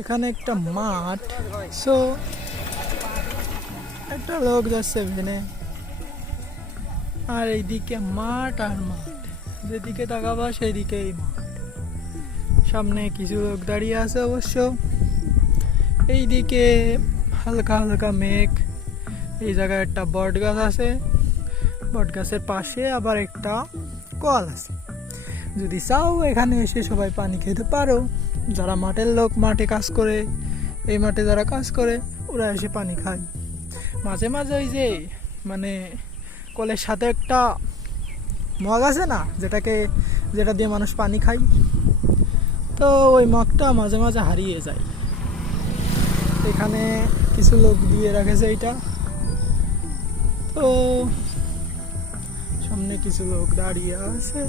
এখানে একটা মাঠ, সো একটা লোক যাচ্ছে ভেনে, আর এইদিকে মাঠ আর মাঠ, যেদিকে তাকাবা সেদিকেই মাঠ। সামনে কিছু লোক দাঁড়িয়ে আছে অবশ্য। এইদিকে হালকা হালকা মেঘ। এই জায়গায় একটা বট গাছ আছে, বট গাছের পাশে আবার একটা কল আছে। যদি চাও এখানে এসে সবাই পানি খেতে পারো। যারা মাঠের লোক, মাঠে কাজ করে, এই মাঠে যারা কাজ করে ওরা এসে পানি খায়। মাঝে মাঝে ওই যে মানে কলের সাথে একটা মগ আছে না, যেটা দিয়ে মানুষ পানি খায়, তো ওই মগটা মাঝে মাঝে হারিয়ে যায়। এখানে কিছু লোক দিয়ে রাখেছে এইটা, তো সামনে কিছু লোক দাঁড়িয়ে আছে।